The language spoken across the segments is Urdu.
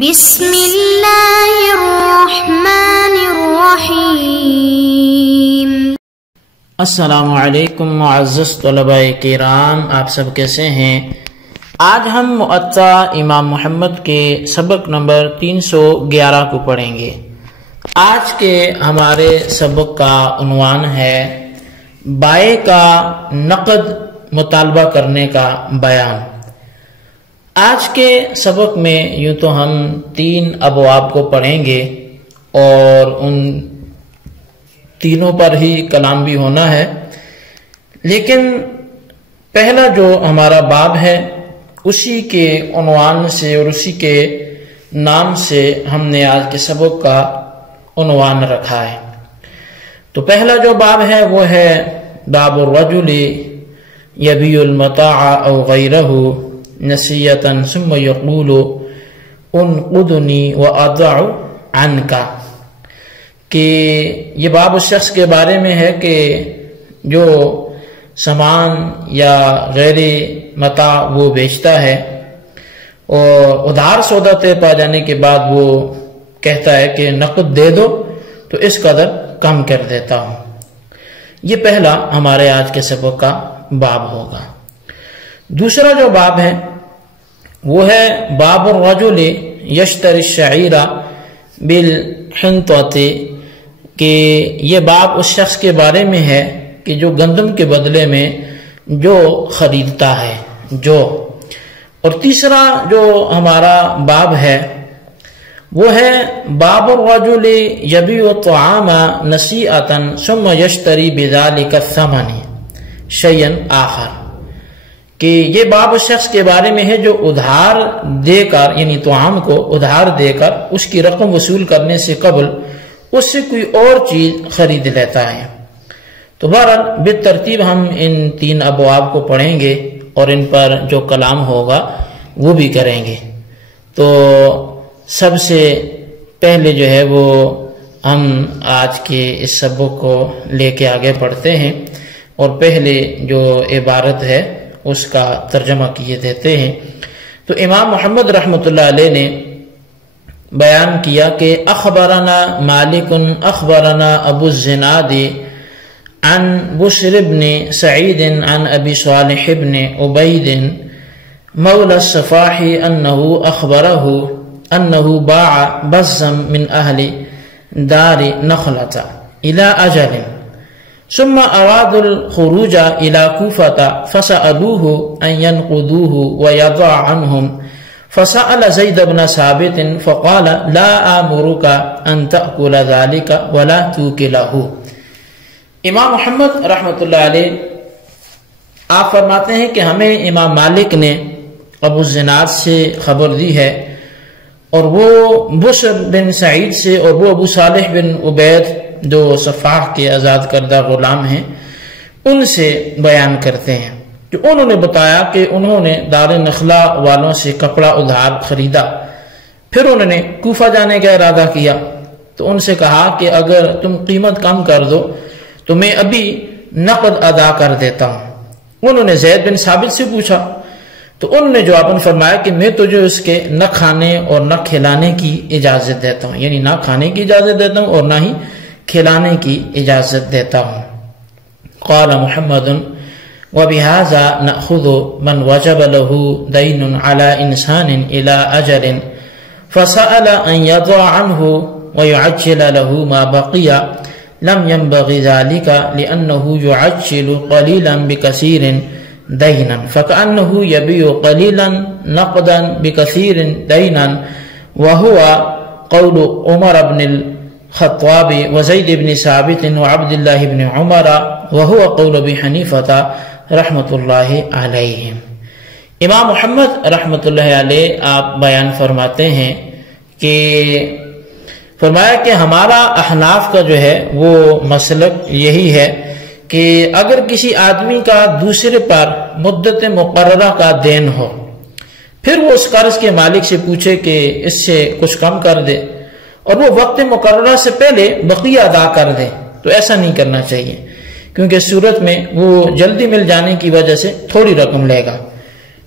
بسم اللہ الرحمن الرحیم۔ السلام علیکم معزز طلباء کرام، آپ سب کیسے ہیں؟ آج ہم مؤطا امام محمد کے سبق نمبر 311 کو پڑھیں گے۔ آج کے ہمارے سبق کا عنوان ہے بائع کا نقد مطالبہ کرنے کا بیان۔ آج کے سبق میں یوں تو ہم 3 ابواب کو پڑھیں گے اور ان تینوں پر ہی کلام بھی ہونا ہے، لیکن پہلا جو ہمارا باب ہے اسی کے عنوان سے اور اسی کے نام سے ہم نے آج کے سبق کا عنوان رکھا ہے۔ تو پہلا جو باب ہے وہ ہے باب الرجل یبیع المتاع او غیرہ نسیۃً ثم یقول انقذنی واضع عنک، کہ یہ باب اس شخص کے بارے میں ہے کہ جو سامان یا غیر متاع وہ بیچتا ہے اور ادھار سودا طے پا جانے کے بعد وہ کہتا ہے کہ نقد دے دو تو اس قدر کم کر دیتا ہوں۔ یہ پہلا ہمارے آج کے سبق کا باب ہوگا۔ دوسرا جو باب ہے وہ ہے باب الرجل یشتری الشعیر بالحنطۃ، کہ یہ باب اس شخص کے بارے میں ہے کہ جو گندم کے بدلے میں جو خریدتا ہے جو۔ اور تیسرا جو ہمارا باب ہے وہ ہے باب الرجل یبیع الطعام نسیۃً ثم یشتری بذلک الثمن شیئا آخر، کہ یہ باب اس شخص کے بارے میں ہے جو ادھار دے کر، یعنی طعام کو ادھار دے کر اس کی رقم وصول کرنے سے قبل اس سے کوئی اور چیز خرید لیتا ہے۔ تو بہرحال بالترتیب ہم ان 3 ابواب کو پڑھیں گے اور ان پر جو کلام ہوگا وہ بھی کریں گے۔ تو سب سے پہلے جو ہے وہ ہم آج کے اس سبق کو لے کے آگے پڑھتے ہیں اور پہلے جو عبارت ہے اس کا ترجمہ کیے دیتے ہیں۔ تو امام محمد رحمۃ اللہ علیہ نے بیان کیا کہ اخبرنا مالک اخبرنا ابو الزناد عن بشر بن سعید عن ابی صالح بن عبید مولى الصفاح انه اخبره انه باع بزا من اهل دار نخلة الى اجل ثم ارادوا الخروج الى كوفة فسألوه ان ينقذوه ويضع عنهم، فسأل زید بن ثابت فقال لا آمرك ان تأكل ذلك ولا توكله۔ امام محمد رحمۃ اللہ علیہ آپ فرماتے ہیں کہ ہمیں امام مالک نے ابو الزناد سے خبر دی ہے اور وہ بشر بن سعید سے اور وہ ابو صالح بن عبید جو صفاح کے آزاد کردہ غلام ہیں ان سے بیان کرتے ہیں کہ انہوں نے بتایا کہ انہوں نے دار نخلا والوں سے کپڑا ادھار خریدا، پھر انہوں نے کوفہ جانے کا ارادہ کیا تو ان سے کہا کہ اگر تم قیمت کم کر دو تو میں ابھی نقد ادا کر دیتا ہوں۔ انہوں نے زید بن ثابت سے پوچھا تو انہوں نے جواباً فرمایا کہ میں تجھے اس کے نہ کھانے اور نہ کھلانے کی اجازت دیتا ہوں، یعنی نہ کھانے کی اجازت دیتا ہوں اور نہ ہی کھلانے کی اجازت دیتا ہوں۔ قال محمد وبهذا نأخذ من وجب له دين على إنسان إلى أجل فسأل أن يضع عنه ويعجل له ما بقي لم ينبغي ذلك لأنه يعجل قليلا بكثير دينا، فكأنه يبيع قليلا نقدا بكثير دينا، وهو قول عمر بن الخطاب وزيد بن ثابت وعبد الله بن عمر، وهو قول ابي حنیفہ رحمۃ اللہ علیہ۔ امام محمد رحمۃ اللہ علیہ آپ بیان فرماتے ہیں کہ فرمایا کہ ہمارا احناف کا جو ہے وہ مسلک یہی ہے کہ اگر کسی آدمی کا دوسرے پر مدت مقررہ کا دین ہو، پھر وہ اس قرض کے مالک سے پوچھے کہ اس سے کچھ کم کر دے اور وہ وقت مقررہ سے پہلے بقیہ ادا کر دے، تو ایسا نہیں کرنا چاہیے، کیونکہ صورت میں وہ جلدی مل جانے کی وجہ سے تھوڑی رقم لے گا۔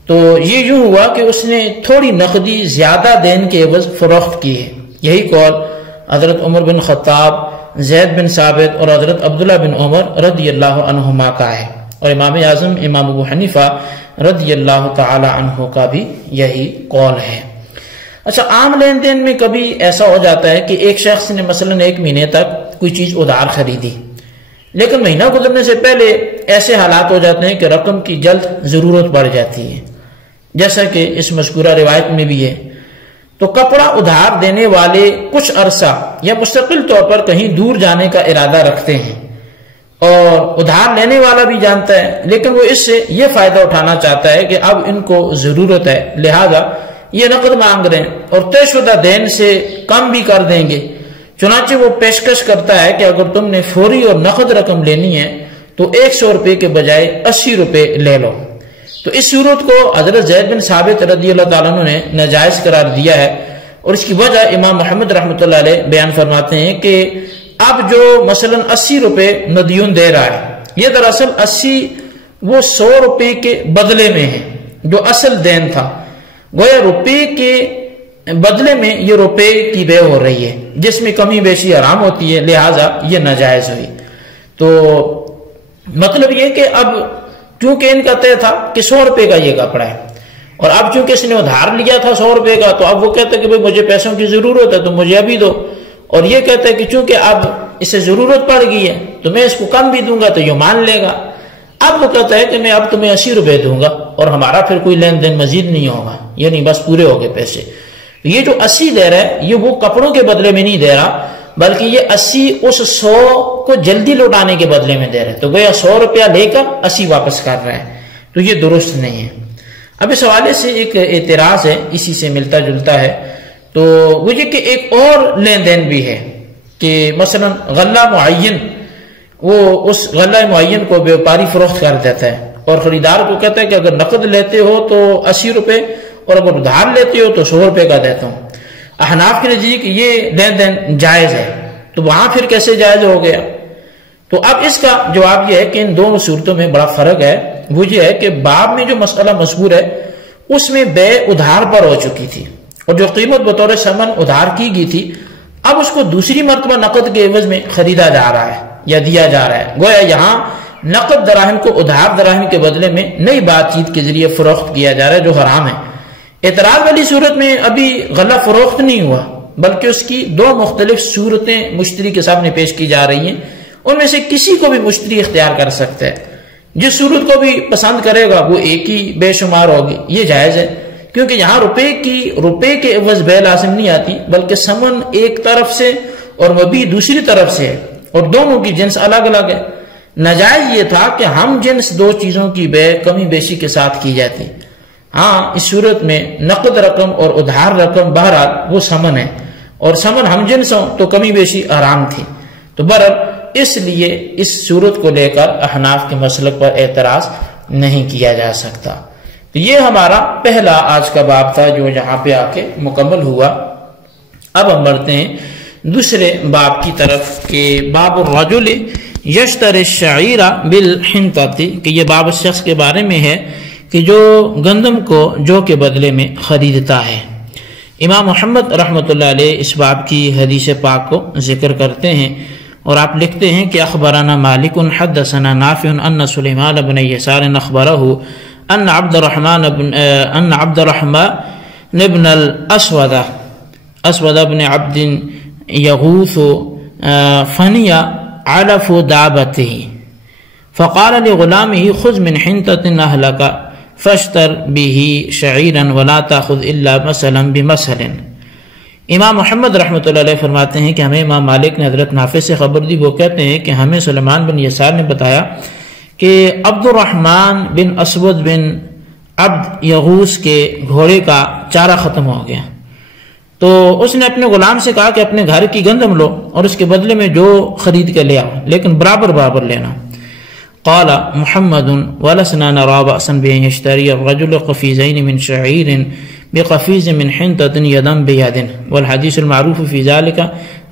تو یہ یوں ہوا کہ اس نے تھوڑی نقدی زیادہ دین کے عوض فروخت کی ہے۔ یہی قول حضرت عمر بن خطاب، زید بن ثابت اور حضرت عبداللہ بن عمر رضی اللہ عنہما کا ہے، اور امام اعظم امام ابو حنیفہ رضی اللہ تعالی عنہ کا بھی یہی قول ہے۔ اچھا، عام لین دین میں کبھی ایسا ہو جاتا ہے کہ ایک شخص نے مثلاً 1 مہینے تک کوئی چیز ادھار خریدی، لیکن مہینہ گزرنے سے پہلے ایسے حالات ہو جاتے ہیں کہ رقم کی جلد ضرورت پڑ جاتی ہے، جیسا کہ اس مذکورہ روایت میں بھی ہے۔ تو کپڑا ادھار دینے والے کچھ عرصہ یا مستقل طور پر کہیں دور جانے کا ارادہ رکھتے ہیں، اور ادھار لینے والا بھی جانتا ہے، لیکن وہ اس سے یہ فائدہ اٹھانا چاہتا ہے کہ اب ان کو ضرورت ہے، لہذا یہ نقد مانگ رہے ہیں اور طے شدہ دین سے کم بھی کر دیں گے۔ چنانچہ وہ پیشکش کرتا ہے کہ اگر تم نے فوری اور نقد رقم لینی ہے تو 100 روپے کے بجائے 80 روپے لے لو۔ تو اس صورت کو حضرت زید بن ثابت رضی اللہ تعالیٰ عنہ نے ناجائز قرار دیا ہے، اور اس کی وجہ امام محمد رحمۃ اللہ علیہ بیان فرماتے ہیں کہ اب جو مثلا 80 روپے مدیون دے رہا ہے، یہ دراصل 80 وہ 100 روپے کے بدلے میں ہے جو اصل دین تھا، گویا روپے کے بدلے میں یہ روپے کی بے ہو رہی ہے، جس میں کمی بیشی حرام ہوتی ہے، لہٰذا یہ ناجائز ہوئی۔ تو مطلب یہ کہ اب چونکہ ان کا طے تھا کہ 100 روپے کا یہ کپڑا ہے، اور اب چونکہ اس نے ادھار لیا تھا 100 روپے کا، تو اب وہ کہتا ہے کہ مجھے پیسوں کی ضرورت ہے تو مجھے ابھی دو، اور یہ کہتا ہے کہ چونکہ اب اسے ضرورت پڑ گئی ہے تو میں اس کو کم بھی دوں گا تو یہ مان لے گا۔ اب وہ کہتا ہے کہ میں اب تمہیں 80 روپے دوں گا اور ہمارا پھر کوئی لین دین مزید نہیں ہوگا، یعنی بس پورے ہو گئے پیسے۔ یہ جو 80 دے رہا ہے یہ وہ کپڑوں کے بدلے میں نہیں دے رہا، بلکہ یہ 80 اس 100 کو جلدی لوٹانے کے بدلے میں دے رہے، تو گویا 100 روپیہ لے کر 80 واپس کر رہا ہے، تو یہ درست نہیں ہے۔ اب اس حوالے سے ایک اعتراض ہے، اسی سے ملتا جلتا ہے، تو وہ یہ کہ ایک اور لین دین بھی ہے کہ مثلا غلہ معین، وہ اس غلہ معین کو بیوپاری فروخت کر دیتا ہے اور خریدار کو کہتا ہے کہ اگر نقد لیتے ہو تو 80 روپے اور اگر ادھار لیتے ہو تو 100 روپے کا دیتا ہوں۔ احناف کے نزدیک یہ لین دین جائز ہے، تو وہاں پھر کیسے جائز ہو گیا؟ تو اب اس کا جواب یہ ہے کہ ان دونوں صورتوں میں بڑا فرق ہے۔ وہ یہ ہے کہ باب میں جو مسئلہ مذکور ہے اس میں بے ادھار پر ہو چکی تھی، اور جو قیمت بطور ثمن ادھار کی گئی تھی اب اس کو دوسری مرتبہ نقد کے عوض میں خریدا جا رہا ہے یا دیا جا رہا ہے، گویا یہاں نقد دراہم کو ادھار دراہم کے بدلے میں نئی بات چیت کے ذریعے فروخت کیا جا رہا ہے جو حرام ہے۔ اعتراض والی صورت میں ابھی غلہ فروخت نہیں ہوا، بلکہ اس کی 2 مختلف صورتیں مشتری کے سامنے پیش کی جا رہی ہیں، ان میں سے کسی کو بھی مشتری اختیار کر سکتا ہے، جس صورت کو بھی پسند کرے گا وہ ایک ہی بے شمار ہوگی، یہ جائز ہے، کیونکہ یہاں روپے کے عوض بے لازم نہیں آتی، بلکہ ثمن ایک طرف سے اور مبیع دوسری طرف سے ہے، اور دونوں کی جنس الگ الگ ہے۔ ناجائز یہ تھا کہ ہم جنس 2 چیزوں کی بے کمی بیشی کے ساتھ کی جاتی۔ ہاں، اس صورت میں نقد رقم اور ادھار رقم بہرحال وہ ثمن ہے، اور ثمن ہم جنس ہوں تو کمی بیشی حرام تھی، تو بہرحال اس لیے اس صورت کو لے کر احناف کے مسلک پر اعتراض نہیں کیا جا سکتا۔ تو یہ ہمارا پہلا آج کا باب تھا جو یہاں پہ آ کے مکمل ہوا۔ اب ہم بڑھتے ہیں دوسرے باب کی طرف کہ باب الرجل یشتری الشعیر بالحنطۃ، کہ یہ باب اس شخص کے بارے میں ہے کہ جو گندم کو جو کے بدلے میں خریدتا ہے۔ امام محمد رحمۃ اللہ علیہ اس باب کی حدیث پاک کو ذکر کرتے ہیں، اور آپ لکھتے ہیں کہ اخبرنا مالک حدثنا نافع ان سلیمان بن یسار اخبرہ ان عبد الرحمن بن الاسود بن عبد یغوث فنی علف دابته فقال لغلامه خذ من حنطة أهلك فاشتر به شعيرا ولا تأخذ إلا مثلا بمثل۔ امام محمد رحمۃ اللہ علیہ فرماتے ہیں کہ ہمیں امام مالک نے حضرت نافع سے خبر دی، وہ کہتے ہیں کہ ہمیں سلیمان بن یسار نے بتایا کہ عبد الرحمن بن اسود بن عبد یغوث کے گھوڑے کا چارہ ختم ہو گیا، تو اس نے اپنے غلام سے کہا کہ اپنے گھر کی گندم لو اور اس کے بدلے میں جو خرید کے لے آؤ، لیکن برابر لینا۔ قال محمد ولسنا نرى بأسا بأن يشتري الرجل قفيزين من شعير بقفيز من حنطة يدا بيد، والحديث المعروف في ذلك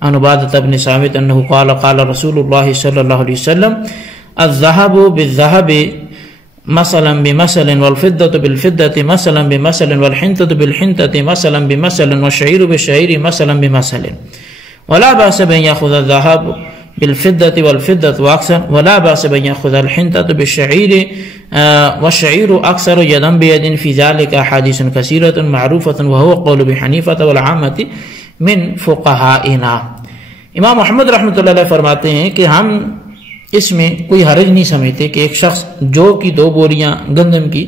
عن عبادة بن صامت أنه قال قال رسول الله صلى الله عليه وسلم الذهب بالذهب مثلا بمثل والفضة بالفضة مثلا بمثل والحنطة بالحنطة مثلا بمثل والشعير بالشعير مثلا بمثل ولا بأس بأن يأخذ الذهب بالفضة والفضة وأكثر ولا بأس بأن يأخذ الحنطة بالشعير والشعير أكثر يدا بيد في ذلك أحاديث كثيرة معروفة وهو قول أبي حنیفة والعامة من فقهائنا۔ امام محمد رحمۃ اللہ علیہ فرماتے ہیں کہ ہم اس میں کوئی حرج نہیں سمجھتے کہ ایک شخص جو کی 2 بوریاں گندم کی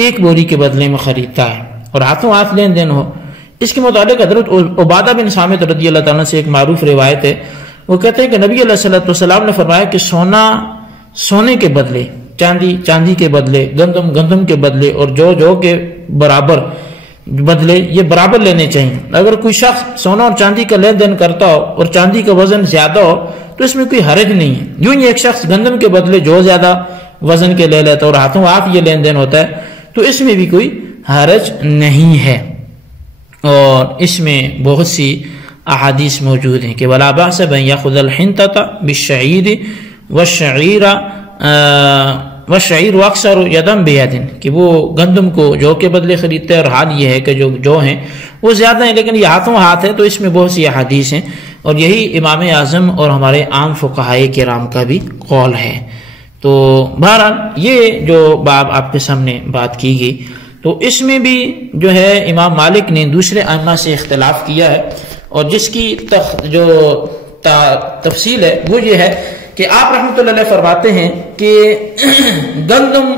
1 بوری کے بدلے میں خریدتا ہے اور ہاتھوں ہاتھ لین دین ہو۔ اس کے متعلق حضرت عبادہ بن صامت رضی اللہ تعالیٰ سے ایک معروف روایت ہے، وہ کہتے ہیں کہ نبی علیہ السلام نے فرمایا کہ سونا سونے کے بدلے، چاندی چاندی کے بدلے، گندم گندم کے بدلے اور جو کے برابر بدلے یہ برابر لینے چاہیے۔ اگر کوئی شخص سونا اور چاندی کا لین دین کرتا ہو اور چاندی کا وزن زیادہ ہو تو اس میں کوئی حرج نہیں ہے۔ یوں ہی ایک شخص گندم کے بدلے جو زیادہ وزن کے لے لیتا ہے اور ہاتھوں ہاتھ یہ لین دین ہوتا ہے تو اس میں بھی کوئی حرج نہیں ہے۔ اور اس میں بہت سی احادیث موجود ہیں کہ ولا باس بن یاخذ الحنطۃ بالشعیر والشعیر والشعیر اکثر یدم بیاد، کہ وہ گندم کو جو کے بدلے خریدتے ہیں اور حال یہ ہے کہ جو ہیں وہ زیادہ ہیں لیکن یہ ہاتھوں ہاتھ ہے، تو اس میں بہت سی احادیث ہیں اور یہی امام اعظم اور ہمارے عام فقہائے کرام کا بھی قول ہے۔ تو بہرحال یہ جو باب آپ کے سامنے بات کی گئی تو اس میں بھی جو ہے امام مالک نے دوسرے ائمہ سے اختلاف کیا ہے، اور جس کی جو تفصیل ہے وہ یہ ہے کہ آپ رحمۃ اللہ علیہ فرماتے ہیں کہ گندم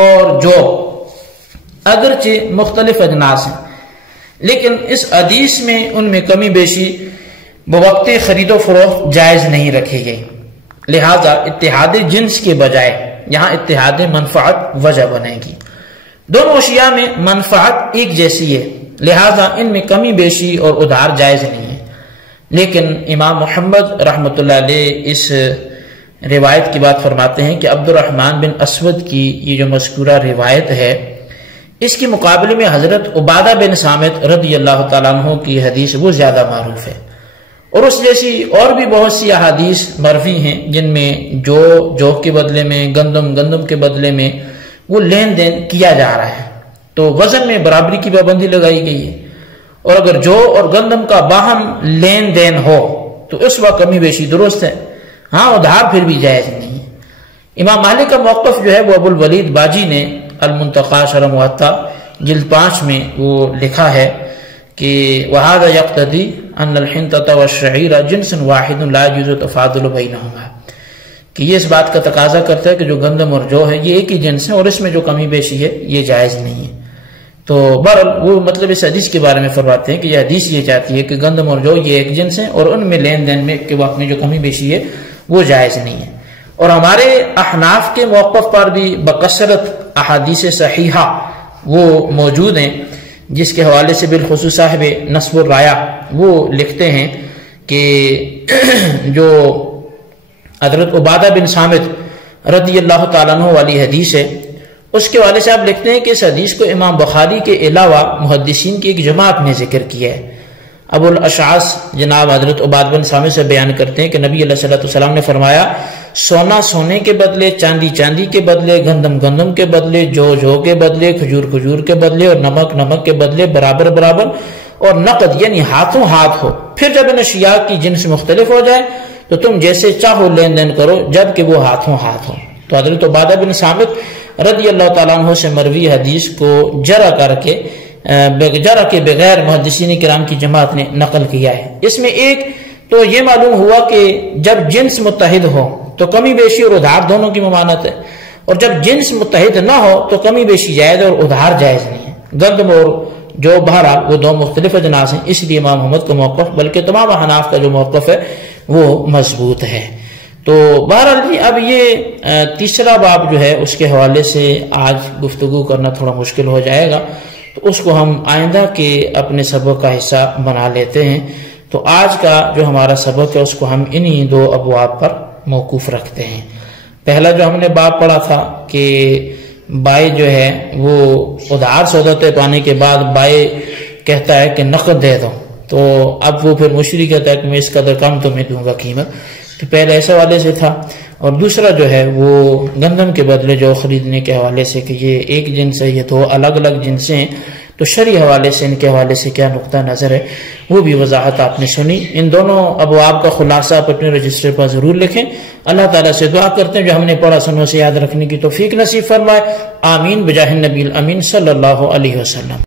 اور جو اگرچہ مختلف اجناس ہیں لیکن اس حدیث میں ان میں کمی بیشی بوقت خرید و فروخت جائز نہیں رکھی گئی، لہذا اتحاد جنس کے بجائے یہاں اتحاد منفعت وجہ بنے گی۔ دونوں اشیاء میں منفعت ایک جیسی ہے، لہذا ان میں کمی بیشی اور ادھار جائز نہیں ہے۔ لیکن امام محمد رحمۃ اللہ علیہ اس روایت کی بات فرماتے ہیں کہ عبد الرحمن بن اسود کی یہ جو مذکورہ روایت ہے اس کے مقابلے میں حضرت عبادہ بن صامت رضی اللہ تعالیٰ عنہ کی حدیث وہ زیادہ معروف ہے، اور اس جیسی اور بھی بہت سی احادیث مروی ہیں جن میں جو کے بدلے میں گندم کے بدلے میں وہ لین دین کیا جا رہا ہے، تو وزن میں برابری کی پابندی لگائی گئی ہے، اور اگر جو اور گندم کا باہم لین دین ہو تو اس وقت کمی بیشی درست ہے، ہاں ادھار پھر بھی جائز نہیں ہے۔ امام مالک کا موقف جو ہے وہ ابو الولید باجی نے المنتقى شرح موطا جلد 5 میں وہ لکھا ہے کہ وَهَذَا يَقْتَضِي أَنَّ الْحِنطَةَ وَالشَّعِيرَ جِنْسٌ وَاحِدٌ لَا يَجُوزُ التَّفَاضُلُ بَيْنَهُمَا، کہ یہ اس بات کا تقاضا کرتا ہے کہ جو گندم اور جو ہے یہ ایک ہی جنس ہے اور اس میں جو کمی بیشی ہے یہ جائز نہیں ہے۔ تو بہرحال وہ مطلب اس حدیث کے بارے میں فرماتے ہیں کہ یہ حدیث یہ چاہتی ہے کہ گندم اور جو یہ ایک جنس ہیں اور ان میں لین دین میں کے وقت میں جو کمی بیشی ہے وہ جائز نہیں ہے۔ اور ہمارے احناف کے موقف پر بھی بکثرت احادیث صحیحہ وہ موجود ہیں، جس کے حوالے سے بالخصوص صاحب نصب الرایا وہ لکھتے ہیں کہ جو حضرت عبادہ بن صامت رضی اللہ تعالیٰ عنہ والی حدیث ہے اس کے حوالے سے آپ لکھتے ہیں کہ اس حدیث کو امام بخاری کے علاوہ محدثین کی ایک جماعت نے ذکر کیا ہے۔ ابو الاشعث جناب حضرت عبادہ بن صامت سے بیان کرتے ہیں کہ نبی علیہ السلام نے فرمایا سونا سونے کے بدلے، چاندی چاندی کے بدلے، گندم گندم کے بدلے، جو کے بدلے، کھجور کھجور کے بدلے اور نمک نمک کے بدلے برابر برابر، اور نقد یعنی ہاتھوں ہاتھ ہو۔ پھر جب ان اشیاء کی جنس مختلف ہو جائے تو تم جیسے چاہو لین دین کرو جب کہ وہ ہاتھوں ہاتھ ہو۔ تو حضرت عبادہ بن صامت رضی اللہ تعالیٰ عنہ سے مروی حدیث کو جرح کے بغیر محدثین کرام کی جماعت نے نقل کیا ہے۔ اس میں ایک تو یہ معلوم ہوا کہ جب جنس متحد ہو تو کمی بیشی اور ادھار دونوں کی ممانت ہے، اور جب جنس متحد نہ ہو تو کمی بیشی جائز اور ادھار جائز نہیں ہے۔ گندم اور جو بہرحال وہ دو مختلف اجناس ہیں، اس لیے امام محمد کا موقف بلکہ تمام احناف کا جو موقف ہے وہ مضبوط ہے۔ تو بہرحال اب یہ تیسرا باب جو ہے اس کے حوالے سے آج گفتگو کرنا تھوڑا مشکل ہو جائے گا، تو اس کو ہم آئندہ کے اپنے سبق کا حصہ بنا لیتے ہیں۔ تو آج کا جو ہمارا سبق ہے اس کو ہم انہی 2 ابواب پر موقوف رکھتے ہیں۔ پہلا جو ہم نے باب پڑھا تھا کہ بائی جو ہے وہ ادھار سودا طے پانے کے بعد بائی کہتا ہے کہ نقد دے دو، تو اب وہ پھر مشتری کہتا ہے کہ میں اس قدر کم تمہیں دوں گا قیمت، تو پہلے ایسے والے سے تھا۔ اور دوسرا جو ہے وہ گندم کے بدلے جو خریدنے کے حوالے سے کہ یہ ایک جنس ہے، یہ دو الگ الگ جنسیں ہیں، تو شرعی حوالے سے ان کے حوالے سے کیا نقطہ نظر ہے وہ بھی وضاحت آپ نے سنی۔ ان دونوں ابواب کا خلاصہ آپ اپنے رجسٹر پر ضرور لکھیں۔ اللہ تعالیٰ سے دعا کرتے ہیں جو ہم نے پڑھا سنوں سے یاد رکھنے کی توفیق نصیب فرمائے، آمین بجاہ النبی الامین صلی اللہ علیہ وسلم۔